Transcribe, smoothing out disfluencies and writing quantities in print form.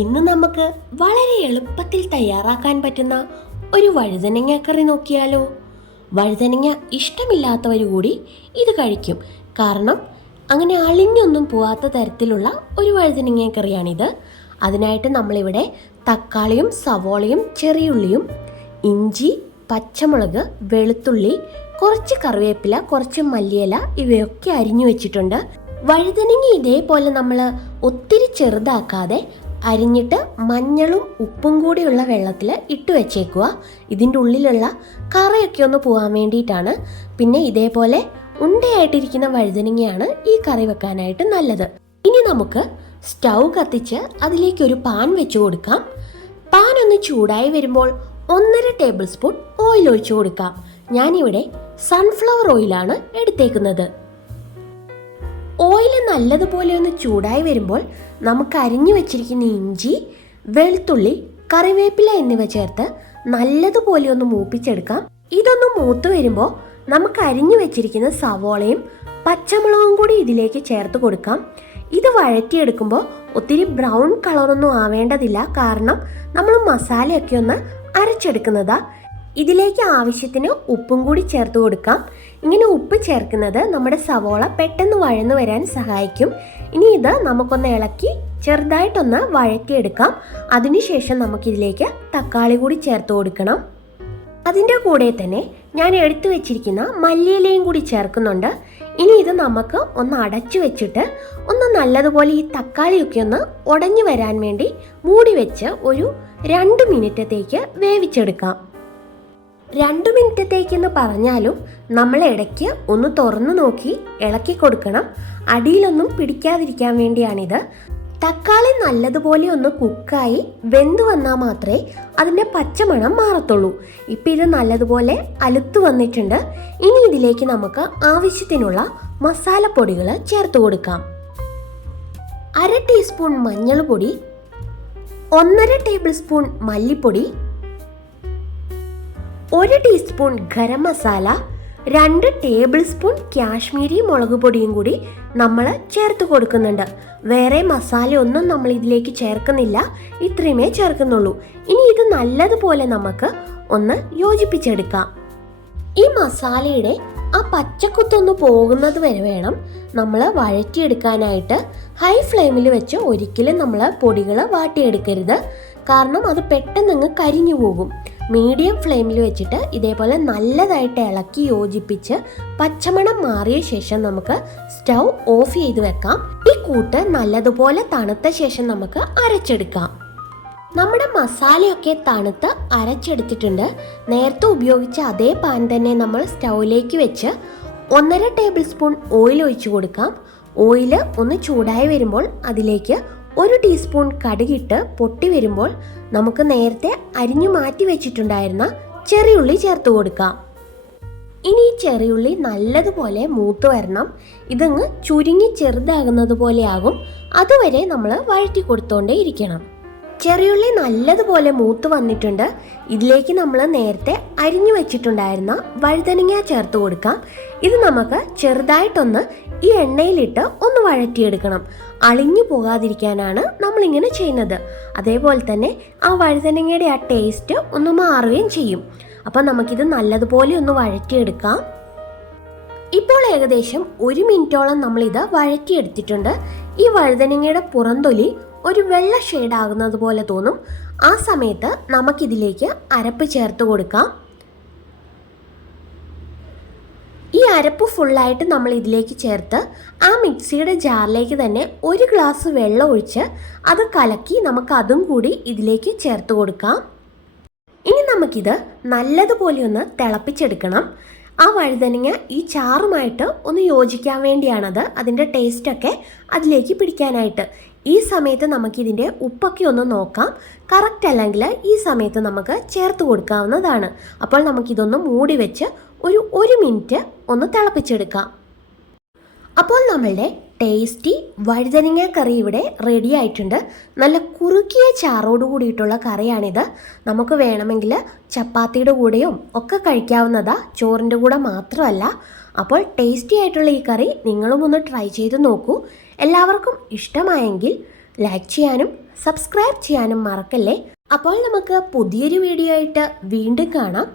ഇന്ന് നമുക്ക് വളരെ എളുപ്പത്തിൽ തയ്യാറാക്കാൻ പറ്റുന്ന ഒരു വഴുതനങ്ങ കറി നോക്കിയാലോ. വഴുതനങ്ങ ഇഷ്ടമില്ലാത്തവർ കൂടി ഇത് കഴിക്കും. കാരണം അങ്ങനെ അളിഞ്ഞൊന്നും പോവാത്ത തരത്തിലുള്ള ഒരു വഴുതനങ്ങ കറിയാണിത്. അതിനായിട്ട് നമ്മളിവിടെ തക്കാളിയും സവോളയും ചെറിയുള്ളിയും ഇഞ്ചി, പച്ചമുളക്, വെളുത്തുള്ളി, കുറച്ച് കറിവേപ്പില, കുറച്ച് മല്ലിയില ഇവയൊക്കെ അരിഞ്ഞു വെച്ചിട്ടുണ്ട്. വഴുതനങ്ങ ഇതേപോലെ നമ്മൾ ഒത്തിരി ചെറുതാക്കാതെ അരിഞ്ഞിട്ട് മഞ്ഞളും ഉപ്പും കൂടിയുള്ള വെള്ളത്തിൽ ഇട്ട് വെച്ചേക്കുക. ഇതിൻ്റെ ഉള്ളിലുള്ള കറയൊക്കെ ഒന്ന് പോകാൻ വേണ്ടിയിട്ടാണ്. പിന്നെ ഇതേപോലെ ഉണ്ടയായിട്ടിരിക്കുന്ന വഴുതനങ്ങയാണ് ഈ കറി വെക്കാനായിട്ട് നല്ലത്. ഇനി നമുക്ക് സ്റ്റൗ കത്തിച്ച് അതിലേക്കൊരു പാൻ വെച്ച് കൊടുക്കാം. പാൻ ഒന്ന് ചൂടായി വരുമ്പോൾ 1.5 ടേബിൾ സ്പൂൺ ഓയിൽ ഒഴിച്ചു കൊടുക്കാം. ഞാനിവിടെ സൺഫ്ലവർ ഓയിലാണ് എടുത്തേക്കുന്നത്. ഓയിൽ നല്ലതുപോലെ ഒന്ന് ചൂടായി വരുമ്പോൾ നമുക്ക് അരിഞ്ഞു വെച്ചിരിക്കുന്ന ഇഞ്ചി, വെളുത്തുള്ളി, കറിവേപ്പില എന്നിവ ചേർത്ത് നല്ലതുപോലെ ഒന്ന് മൂപ്പിച്ചെടുക്കാം. ഇതൊന്ന് മൂത്ത് വരുമ്പോൾ നമുക്ക് അരിഞ്ഞു വെച്ചിരിക്കുന്ന സവോളയും പച്ചമുളകും കൂടി ഇതിലേക്ക് ചേർത്ത് കൊടുക്കാം. ഇത് വഴറ്റിയെടുക്കുമ്പോൾ ഒത്തിരി ബ്രൗൺ കളറൊന്നും ആവേണ്ടതില്ല. കാരണം നമ്മൾ മസാലയൊക്കെ ഒന്ന് അരച്ചെടുക്കുന്നതാ. ഇതിലേക്ക് ആവശ്യത്തിന് ഉപ്പും കൂടി ചേർത്ത് കൊടുക്കാം. ഇങ്ങനെ ഉപ്പ് ചേർക്കുന്നത് നമ്മുടെ സവോള പെട്ടെന്ന് വഴന്നു വരാൻ സഹായിക്കും. ഇനി ഇത് നമുക്കൊന്ന് ഇളക്കി ചെറുതായിട്ടൊന്ന് വഴറ്റിയെടുക്കാം. അതിനുശേഷം നമുക്കിതിലേക്ക് തക്കാളി കൂടി ചേർത്ത് കൊടുക്കണം. അതിൻ്റെ കൂടെ തന്നെ ഞാൻ എടുത്തു വെച്ചിരിക്കുന്ന മല്ലിയിലയും കൂടി ചേർക്കുന്നുണ്ട്. ഇനി ഇത് നമുക്ക് ഒന്ന് അടച്ചു വെച്ചിട്ട് ഒന്ന് നല്ലതുപോലെ ഈ തക്കാളിയൊക്കെ ഒന്ന് ഉടഞ്ഞു വരാൻ വേണ്ടി മൂടി വെച്ച് ഒരു 2 മിനിറ്റത്തേക്ക് വേവിച്ചെടുക്കാം. 2 മിനിറ്റത്തേക്കെന്ന് പറഞ്ഞാലും നമ്മൾ ഇടയ്ക്ക് ഒന്ന് തുറന്നു നോക്കി ഇളക്കി കൊടുക്കണം. അടിയിലൊന്നും പിടിക്കാതിരിക്കാൻ വേണ്ടിയാണിത്. തക്കാളി നല്ലതുപോലെ ഒന്ന് കുക്കായി വെന്ത് വന്നാൽ മാത്രമേ അതിൻ്റെ പച്ചമണം മാറത്തുള്ളൂ. ഇപ്പം ഇത് നല്ലതുപോലെ അലുത്ത് വന്നിട്ടുണ്ട്. ഇനി ഇതിലേക്ക് നമുക്ക് ആവശ്യത്തിനുള്ള മസാലപ്പൊടികൾ ചേർത്ത് കൊടുക്കാം. 1/2 ടീസ്പൂൺ മഞ്ഞൾപ്പൊടി, 1.5 ടേബിൾ സ്പൂൺ മല്ലിപ്പൊടി, 1 teaspoon garam masala, 2 table spoon Kashmiri മുളക് പൊടിയും കൂടി നമ്മൾ ചേർത്ത് കൊടുക്കുന്നുണ്ട്. വേറെ മസാല ഒന്നും നമ്മൾ ഇതിലേക്ക് ചേർക്കുന്നില്ല, ഇത്രയുമേ ചേർക്കുന്നുള്ളൂ. ഇനി ഇത് നല്ലതുപോലെ നമുക്ക് ഒന്ന് യോജിപ്പിച്ചെടുക്കാം. ഈ മസാലയുടെ ആ പച്ചക്കുത്തൊന്ന് പോകുന്നത് വരെ വേണം നമ്മൾ വഴറ്റിയെടുക്കാനായിട്ട്. ഹൈ ഫ്ലെയിമിൽ വെച്ച് ഒരിക്കലും നമ്മൾ പൊടികൾ വാട്ടിയെടുക്കരുത്. കാരണം അത് പെട്ടെന്ന് കരിഞ്ഞു പോകും. മീഡിയം ഫ്ലെയിമിൽ വെച്ചിട്ട് ഇതേപോലെ നല്ലതായിട്ട് ഇളക്കി യോജിപ്പിച്ച് പച്ചമണം മാറിയ ശേഷം നമുക്ക് സ്റ്റൗ ഓഫ് ചെയ്ത് വെക്കാം. ഈ കൂട്ട് നല്ലതുപോലെ തണുത്ത ശേഷം നമുക്ക് അരച്ചെടുക്കാം. നമ്മുടെ മസാലയൊക്കെ തണുത്ത് അരച്ചെടുത്തിട്ടുണ്ട്. നേരത്തെ ഉപയോഗിച്ച അതേ പാൻ തന്നെ നമ്മൾ സ്റ്റൗവിലേക്ക് വെച്ച് 1.5 ടേബിൾ സ്പൂൺ ഓയിൽ ഒഴിച്ചു കൊടുക്കാം. ഓയിൽ ഒന്ന് ചൂടായി വരുമ്പോൾ അതിലേക്ക് 1 ടീസ്പൂൺ കടുകിട്ട് പൊട്ടി വരുമ്പോൾ നമുക്ക് നേരത്തെ അരിഞ്ഞു മാറ്റി വെച്ചിട്ടുണ്ടായിരുന്ന ചെറിയുള്ളി ചേർത്ത് കൊടുക്കാം. ഇനി ഈ ചെറിയുള്ളി നല്ലതുപോലെ മൂത്ത് വരണം. ഇതങ്ങ് ചുരുങ്ങി ചെറുതാകുന്നത് പോലെ ആകും. അതുവരെ നമ്മൾ വഴറ്റി കൊടുത്തോണ്ടേ ഇരിക്കണം. ചെറിയുള്ളി നല്ലതുപോലെ മൂത്ത് വന്നിട്ടുണ്ട്. ഇതിലേക്ക് നമ്മൾ നേരത്തെ അരിഞ്ഞു വെച്ചിട്ടുണ്ടായിരുന്ന വഴുതനങ്ങ ചേർത്ത് കൊടുക്കാം. ഇത് നമുക്ക് ചെറുതായിട്ടൊന്ന് ഈ എണ്ണയിലിട്ട് ഒന്ന് വഴറ്റിയെടുക്കണം. അളിഞ്ഞു പോകാതിരിക്കാനാണ് നമ്മളിങ്ങനെ ചെയ്യുന്നത്. അതേപോലെ തന്നെ ആ വഴുതനങ്ങയുടെ ആ ടേസ്റ്റ് ഒന്ന് മാറുകയും ചെയ്യും. അപ്പോൾ നമുക്കിത് നല്ലതുപോലെ ഒന്ന് വഴറ്റിയെടുക്കാം. ഇപ്പോൾ ഏകദേശം 1 മിനിറ്റോളം നമ്മളിത് വഴറ്റിയെടുത്തിട്ടുണ്ട്. ഈ വഴുതനങ്ങയുടെ പുറംതൊലി ഒരു വെള്ള ഷെയ്ഡ് ആകുന്നത് പോലെ തോന്നും. ആ സമയത്ത് നമുക്കിതിലേക്ക് അരപ്പ് ചേർത്ത് കൊടുക്കാം. ഈ അരപ്പ് ഫുള്ളായിട്ട് നമ്മൾ ഇതിലേക്ക് ചേർത്ത് ആ മിക്സിയുടെ ജാറിലേക്ക് തന്നെ 1 ഗ്ലാസ് വെള്ളം ഒഴിച്ച് അത് കലക്കി നമുക്ക് അതും കൂടി ഇതിലേക്ക് ചേർത്ത് കൊടുക്കാം. ഇനി നമുക്കിത് നല്ലതുപോലെ ഒന്ന് തിളപ്പിച്ചെടുക്കണം. ആ വഴുതനങ്ങ ഈ ചാറുമായിട്ട് ഒന്ന് യോജിക്കാൻ വേണ്ടിയാണത്. അതിൻ്റെ ടേസ്റ്റൊക്കെ അതിലേക്ക് പിടിക്കാനായിട്ട്. ഈ സമയത്ത് നമുക്കിതിൻ്റെ ഉപ്പൊക്കെ ഒന്ന് നോക്കാം. കറക്റ്റ് അല്ലെങ്കിൽ ഈ സമയത്ത് നമുക്ക് ചേർത്ത് കൊടുക്കാവുന്നതാണ്. അപ്പോൾ നമുക്കിതൊന്ന് മൂടി വെച്ച് ഒരു 1 മിനിറ്റ് ഒന്ന് തിളപ്പിച്ചെടുക്കാം. അപ്പോൾ നമ്മളുടെ ടേസ്റ്റി വഴുതനങ്ങ കറി ഇവിടെ റെഡി ആയിട്ടുണ്ട്. നല്ല കുറുക്കിയ ചാറോട് കൂടിയിട്ടുള്ള കറിയാണിത്. നമുക്ക് വേണമെങ്കിൽ ചപ്പാത്തിയുടെ കൂടെയും ഒക്കെ കഴിക്കാവുന്നതാ, ചോറിൻ്റെ കൂടെ മാത്രമല്ല. അപ്പോൾ ടേസ്റ്റി ആയിട്ടുള്ള ഈ കറി നിങ്ങളും ഒന്ന് ട്രൈ ചെയ്ത് നോക്കൂ. എല്ലാവർക്കും ഇഷ്ടമായെങ്കിൽ ലൈക്ക് ചെയ്യാനും സബ്സ്ക്രൈബ് ചെയ്യാനും മറക്കല്ലേ. അപ്പോൾ നമുക്ക് പുതിയൊരു വീഡിയോ ആയിട്ട് വീണ്ടും കാണാം.